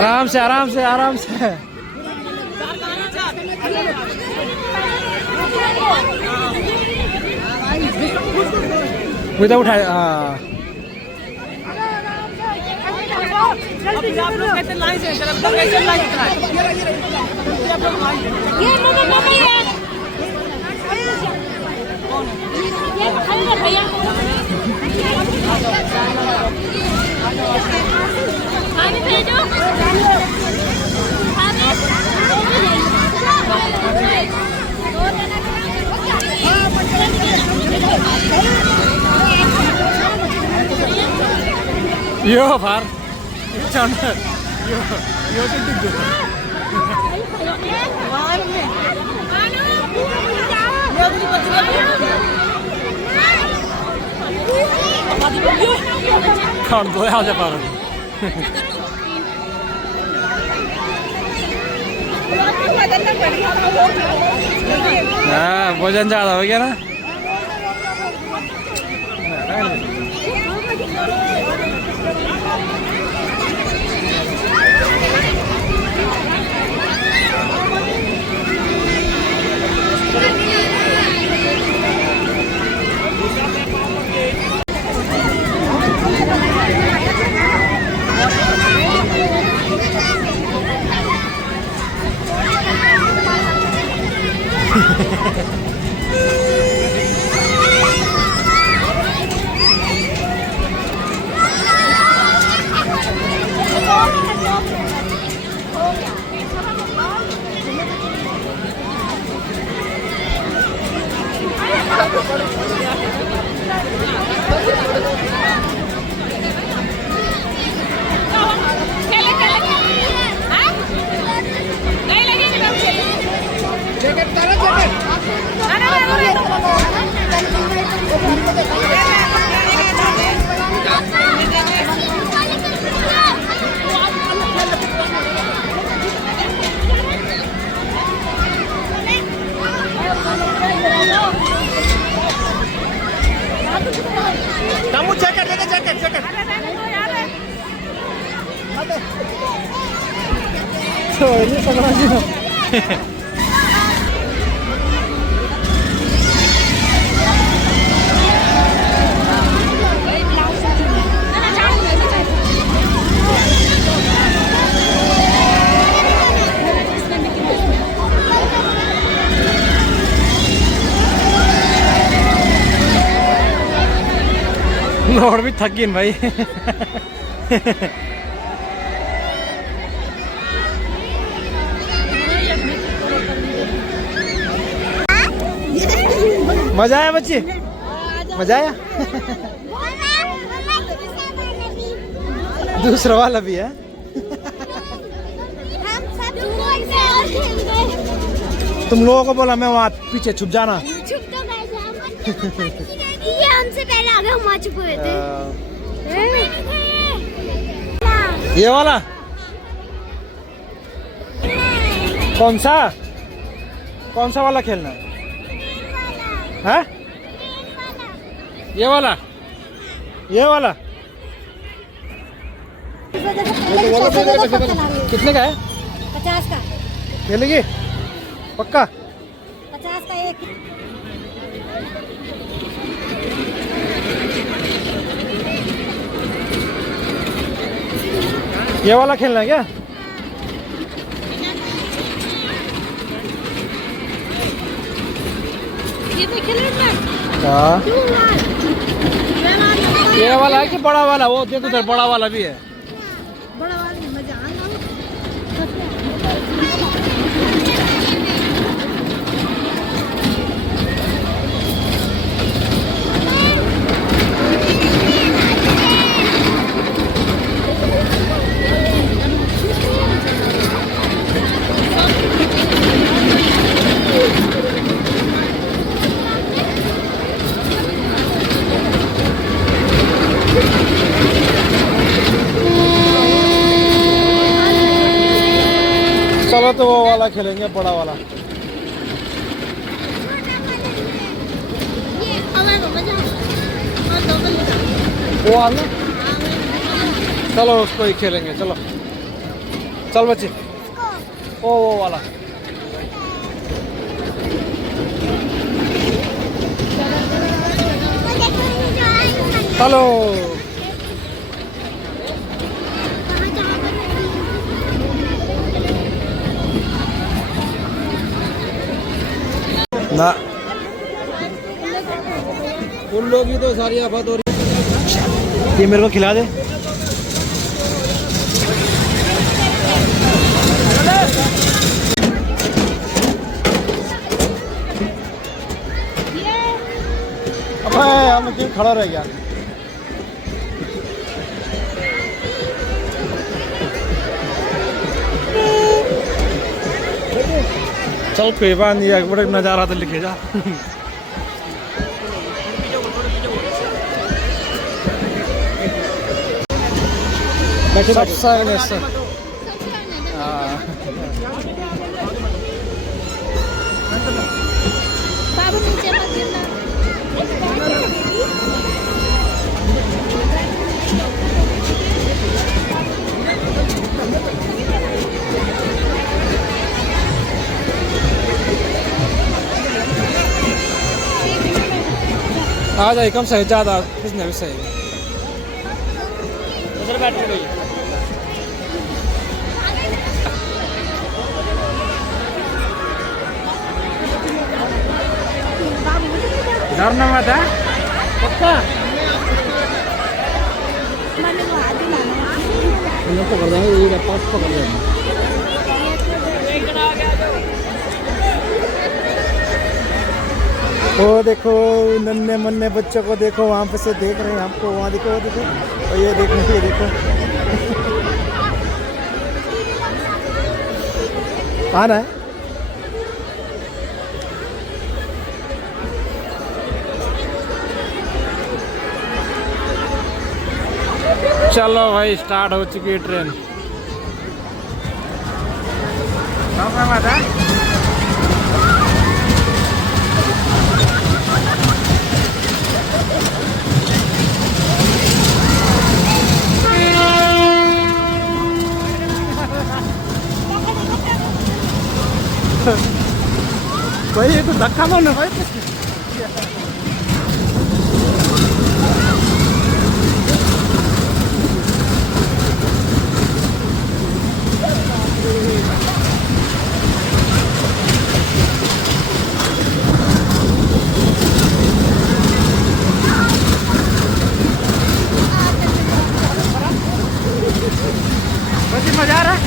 आराम से आराम से आराम से। उधर उठाए। हाँ लाइन से कैसे लाइन भैया यो फार यो कौन तो आ जा पारो। हाँ वजन ज्यादा हो गया ना। kamu jaket तो ini sekarang sih। लोड भी थक गई भाई। मजा आया बच्ची, मजा आया। दूसरा वाला भी है। तुम लोगों को बोला मैं वहाँ पीछे छुप जाना। ये हमसे पहले आ गए, हम आ चुके हुए थे। ये वाला कौन सा वाला खेलना है? ये वाला कितने का है? 50 का। खेलेगी पक्का? 50 का एक। ये वाला खेलना है क्या? ये तो खेलना है। हाँ ये वाला है कि बड़ा वाला? वो देखो उधर बड़ा वाला भी है। बड़ा वाला मजा आना। वाला खेलेंगे, बड़ा वाला। वो वाला चलो उसको ही खेलेंगे। चलो चल बच्चे, वो वाला। चलो ना, उन लोग ही तो सारी आफत हो रही। ये मेरे को खिला दे। अबे हम क्यों खड़ा रह गया। चल कोई बात नहीं, एक बड़ा नज़ारा तो लिखे जा। बाबू नीचे मत गिरना। आ जाए कम से ज़्यादा कुछ नहीं सही। उधर बैठ के गई डरना मत है पक्का। मैंने वो हाथ दिलाना। ये पकड़ देंगे, ये पास पकड़ देंगे। वो देखो नन्हे मन्ने बच्चों को देखो, वहाँ पे से देख रहे हैं हमको। वहाँ देखो, वो देखो, और ये देखो, ये देखो। आना है। चलो भाई, स्टार्ट हो चुकी है ट्रेन। भाई ये तो धक्का मारना भाई। मजा आ रहा है।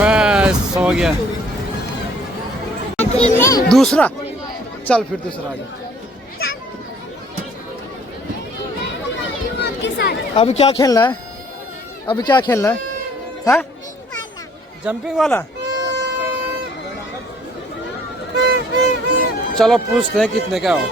बस हो गया। दूसरा चल, फिर दूसरा आ गया। अभी क्या खेलना है? अभी क्या खेलना है? हाँ? जंपिंग वाला। चलो पूछते हैं कितने का हो।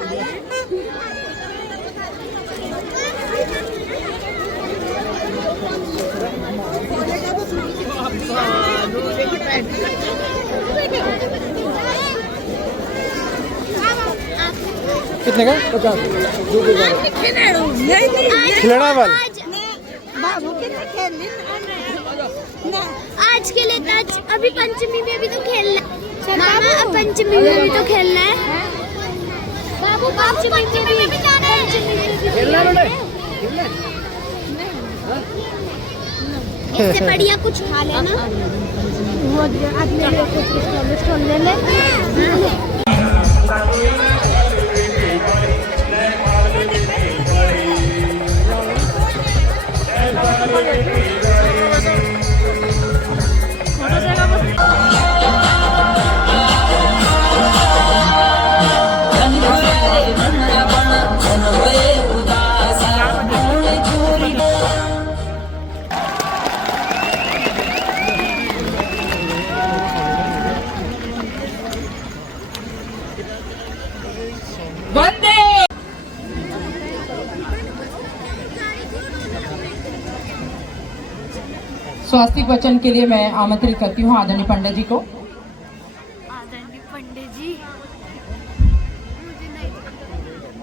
कितने का? 50। खिलौना वाला। ना आज के लिए आज अभी पंचमी में भी तो खेलना है मामा, अब पंचमी में भी तो खेलना है बाबू, पंचमी में भी जाना है। इससे बढ़िया कुछ खा लेना, वो आदमी लोग कुछ स्टॉल ले ले। स्वास्तिक वचन के लिए मैं आमंत्रित करती हूँ आदरणीय पंडित जी को। आदरणीय पंडित जी।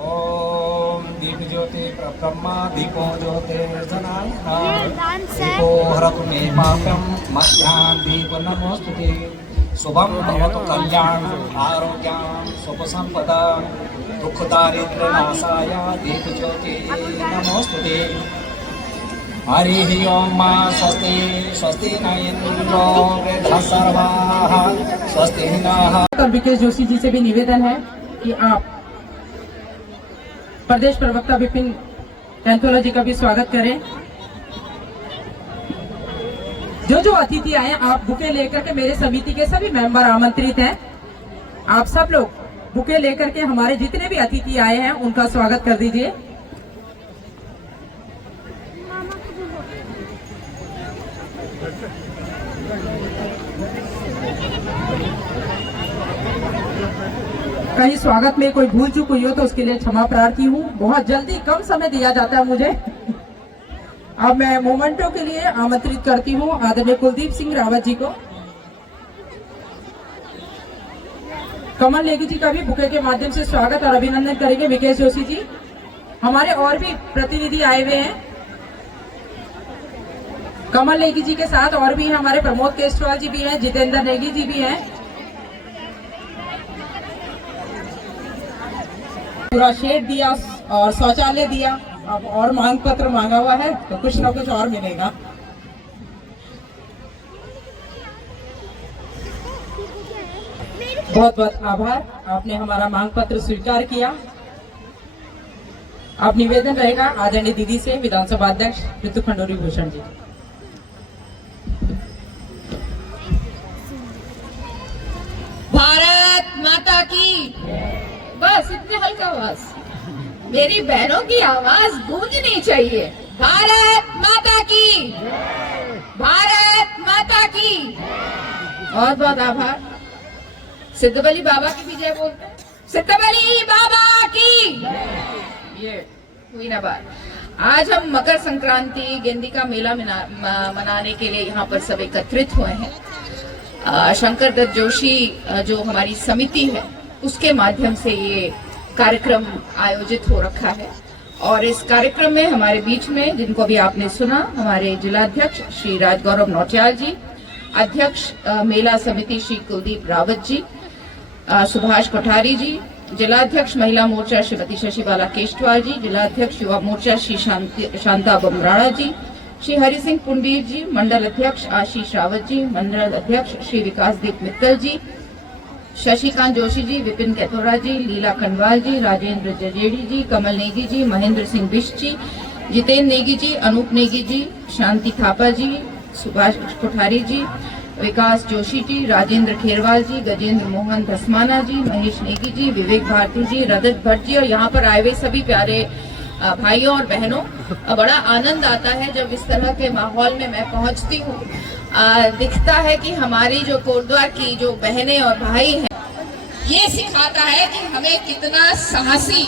ओम दीप ज्योति ब्रह्मा दीपो ज्योति ये डांस है। दीपो हरतु मे पापम मध्याह्न दीप नमोस्तुते शुभम भवतु कल्याण आरोग्यम सुख संपदा दुख दारिद्र्य नाशाय दीप ज्योति नमोस्तुते। हरि ओम स्वस्ति स्वस्ति न इंद्रो वृद्धसर्वाः स्वस्ति नः। विकेश जोशी जी से भी निवेदन है कि आप प्रदेश प्रवक्ता विपिन कैंथोला जी का भी स्वागत करें। जो अतिथि आए आप बुके लेकर के, मेरे समिति के सभी मेंबर आमंत्रित हैं। आप सब लोग बुके लेकर के हमारे जितने भी अतिथि आए हैं उनका स्वागत कर दीजिए। कहीं स्वागत में कोई भूल चूक हुई हो तो उसके लिए क्षमा प्रार्थी हूँ। बहुत जल्दी कम समय दिया जाता है मुझे। अब मैं मोमेंटो के लिए आमंत्रित करती हूँ आदरणीय कुलदीप सिंह रावत जी को। कमल नेगी जी का भी बुके के माध्यम से स्वागत और अभिनंदन करेंगे। विकेश जोशी जी, हमारे और भी प्रतिनिधि आए हुए हैं। कमल नेगी जी के साथ और भी हमारे प्रमोद केसवाल जी भी हैं, जितेंद्र नेगी जी भी हैं। पूरा शेड दिया और शौचालय दिया, अब और मांग पत्र मांगा हुआ है तो कुछ ना कुछ और मिलेगा। बहुत बहुत आभार, आपने हमारा मांग पत्र स्वीकार किया। अब निवेदन रहेगा आदरणीय दीदी से, विधानसभा अध्यक्ष ऋतु खंडूरी भूषण जी। भारत माता की, बस इतनी हल्का आवाज, मेरी बहनों की आवाज गूंजनी चाहिए। भारत माता की, भारत माता की। बहुत बहुत आभार। सिद्धबली बाबा की भी जय बोलते हैं। सिद्धबली बाबा की ये हुई ना बात। आज हम मकर संक्रांति गेंदी का मेला मनाने के लिए यहाँ पर सब एकत्रित हुए हैं। शंकर दत्त जोशी जो हमारी समिति है उसके माध्यम से ये कार्यक्रम आयोजित हो रखा है। और इस कार्यक्रम में हमारे बीच में, जिनको भी आपने सुना, हमारे जिलाध्यक्ष श्री राजगौरव नौटियाल जी, अध्यक्ष मेला समिति श्री कुलदीप रावत जी, सुभाष कोठारी जी, जिलाध्यक्ष महिला मोर्चा श्रीमती शशिबाला केशवाल जी, जिलाध्यक्ष युवा मोर्चा श्री शांता बमराड़ा जी, श्री हरि सिंह पुंडीर जी, मंडल अध्यक्ष आशीष रावत जी, मंडल अध्यक्ष श्री विकासदीप मित्तल जी, शशिकांत जोशी जी, विपिन कैथोरा जी, लीला खंडवाल जी, राजेंद्र जजेड़ी जी, कमल नेगी जी, महेंद्र सिंह बिष्ट जी, जितेंद्र नेगी जी, अनूप नेगी जी, शांति थापा जी, सुभाष कोठारी जी, विकास जोशी जी, राजेंद्र खेरवाल जी, गजेंद्र मोहन धसमाना जी, महेश नेगी जी, विवेक भारती जी, रजत भट्ट जी और यहाँ पर आए हुए सभी प्यारे भाइयों और बहनों। बड़ा आनंद आता है जब इस तरह के माहौल में मैं पहुंचती हूँ। दिखता है कि हमारी जो कोटद्वार की जो बहनें और भाई हैं, ये सिखाता है कि हमें कितना साहसी,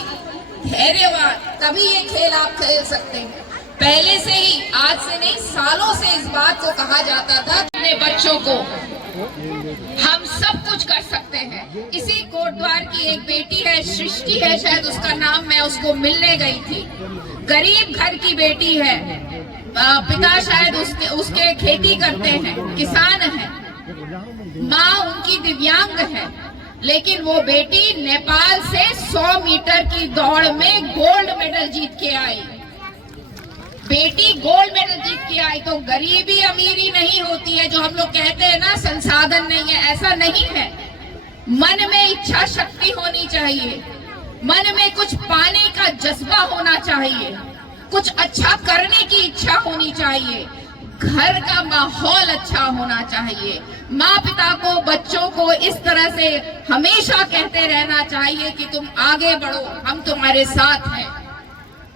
धैर्यवान, तभी ये खेल आप खेल सकते हैं। पहले से ही, आज से नहीं, सालों से इस बात को कहा जाता था अपने बच्चों को हम सब कुछ कर सकते हैं। इसी कोटद्वार की एक बेटी है, सृष्टि है शायद उसका नाम, मैं उसको मिलने गई थी। गरीब घर की बेटी है, पिता शायद उसके खेती करते हैं, किसान हैं, माँ उनकी दिव्यांग है, लेकिन वो बेटी नेपाल से 100 मीटर की दौड़ में गोल्ड मेडल जीत के आई। बेटी गोल्ड मेडल जीत के आई। तो गरीबी अमीरी नहीं होती है, जो हम लोग कहते हैं ना संसाधन नहीं है, ऐसा नहीं है। मन में इच्छा शक्ति होनी चाहिए, मन में कुछ पाने का जज्बा होना चाहिए, कुछ अच्छा करने की इच्छा होनी चाहिए, घर का माहौल अच्छा होना चाहिए। माँ पिता को, बच्चों को इस तरह से हमेशा कहते रहना चाहिए कि तुम आगे बढ़ो, हम तुम्हारे साथ हैं।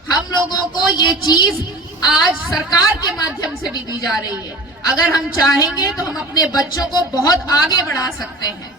हम लोगों को ये चीज आज सरकार के माध्यम से भी दी जा रही है। अगर हम चाहेंगे तो हम अपने बच्चों को बहुत आगे बढ़ा सकते हैं।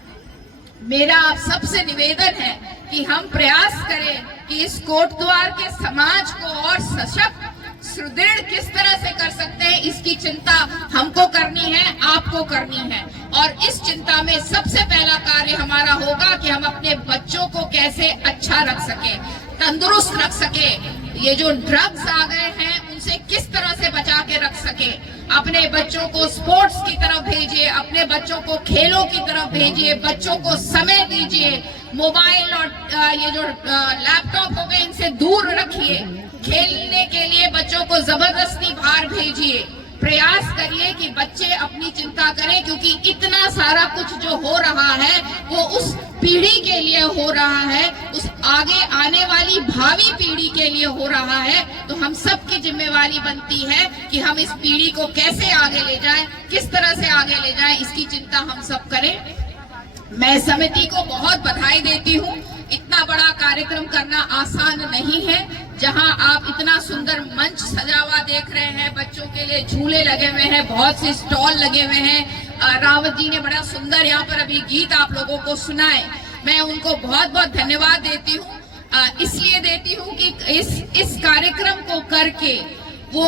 मेरा आप सबसे निवेदन है कि हम प्रयास करें कि इस कोटद्वार के समाज को और सशक्त, सुदृढ़ किस तरह से कर सकते हैं, इसकी चिंता हमको करनी है, आपको करनी है। और इस चिंता में सबसे पहला कार्य हमारा होगा कि हम अपने बच्चों को कैसे अच्छा रख सके, तंदुरुस्त रख सके। ये जो ड्रग्स आ गए हैं उनसे किस तरह से बचा के रख सके। अपने बच्चों को स्पोर्ट्स की तरफ भेजिए, अपने बच्चों को खेलों की तरफ भेजिए, बच्चों को समय दीजिए। मोबाइल और ये जो लैपटॉप हो गए इनसे दूर रखिए। खेलने के लिए बच्चों को जबरदस्ती बाहर भेजिए। प्रयास करिए कि बच्चे अपनी चिंता करें, क्योंकि इतना सारा कुछ जो हो रहा है वो उस पीढ़ी के लिए हो रहा है, उस आगे आने वाली भावी पीढ़ी के लिए हो रहा है। तो हम सब की जिम्मेवारी बनती है कि हम इस पीढ़ी को कैसे आगे ले जाएं, किस तरह से आगे ले जाएं, इसकी चिंता हम सब करें। मैं समिति को बहुत बधाई देती हूँ। इतना बड़ा कार्यक्रम करना आसान नहीं है। जहां आप इतना सुंदर मंच सजा हुआ देख रहे हैं, बच्चों के लिए झूले लगे हुए हैं, बहुत से स्टॉल लगे हुए हैं। रावत जी ने बड़ा सुंदर यहाँ पर अभी गीत आप लोगों को सुनाए। मैं उनको बहुत बहुत धन्यवाद देती हूँ। इसलिए देती हूँ कि इस कार्यक्रम को करके वो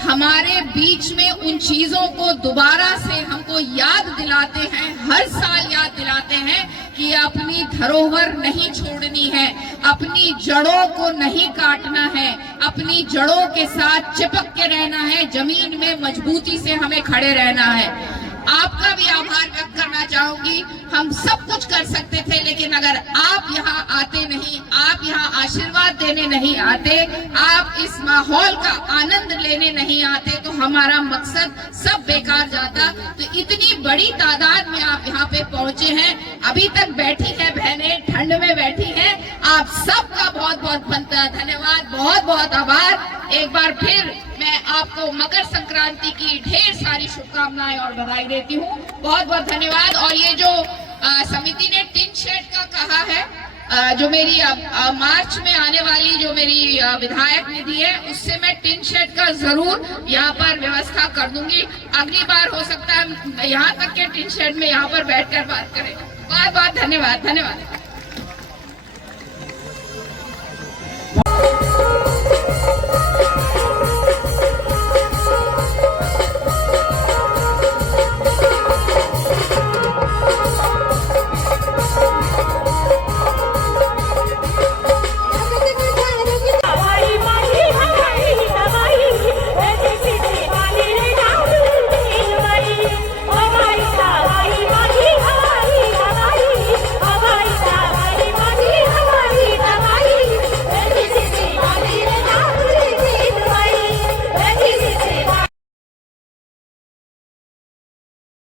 हमारे बीच में उन चीजों को दोबारा से हमको याद दिलाते हैं, हर साल याद दिलाते हैं कि अपनी धरोहर नहीं छोड़नी है, अपनी जड़ों को नहीं काटना है, अपनी जड़ों के साथ चिपक के रहना है, जमीन में मजबूती से हमें खड़े रहना है। आपका भी आभार व्यक्त करना चाहूंगी। हम सब कुछ कर सकते थे, लेकिन अगर आप यहाँ आते नहीं, आप यहाँ आशीर्वाद देने नहीं आते, आप इस माहौल का आनंद लेने नहीं आते, तो हमारा मकसद सब बेकार जाता। तो इतनी बड़ी तादाद में आप यहाँ पे पहुंचे हैं, अभी तक बैठी है बहनें, ठंड में बैठी हैं, आप सबका बहुत बहुत धन्यवाद, बहुत बहुत आभार। एक बार फिर मैं आपको मकर संक्रांति की ढेर सारी शुभकामनाएं और बधाई देती हूँ। बहुत बहुत धन्यवाद। और ये जो समिति ने टिन शेड का कहा है, जो मेरी मार्च में आने वाली जो मेरी विधायक निधि है, उससे मैं टिन शेड का जरूर यहाँ पर व्यवस्था कर दूंगी। अगली बार हो सकता है यहाँ तक के टिन शेड में यहाँ पर बैठकर बात करें। बहुत बहुत धन्यवाद। धन्यवाद।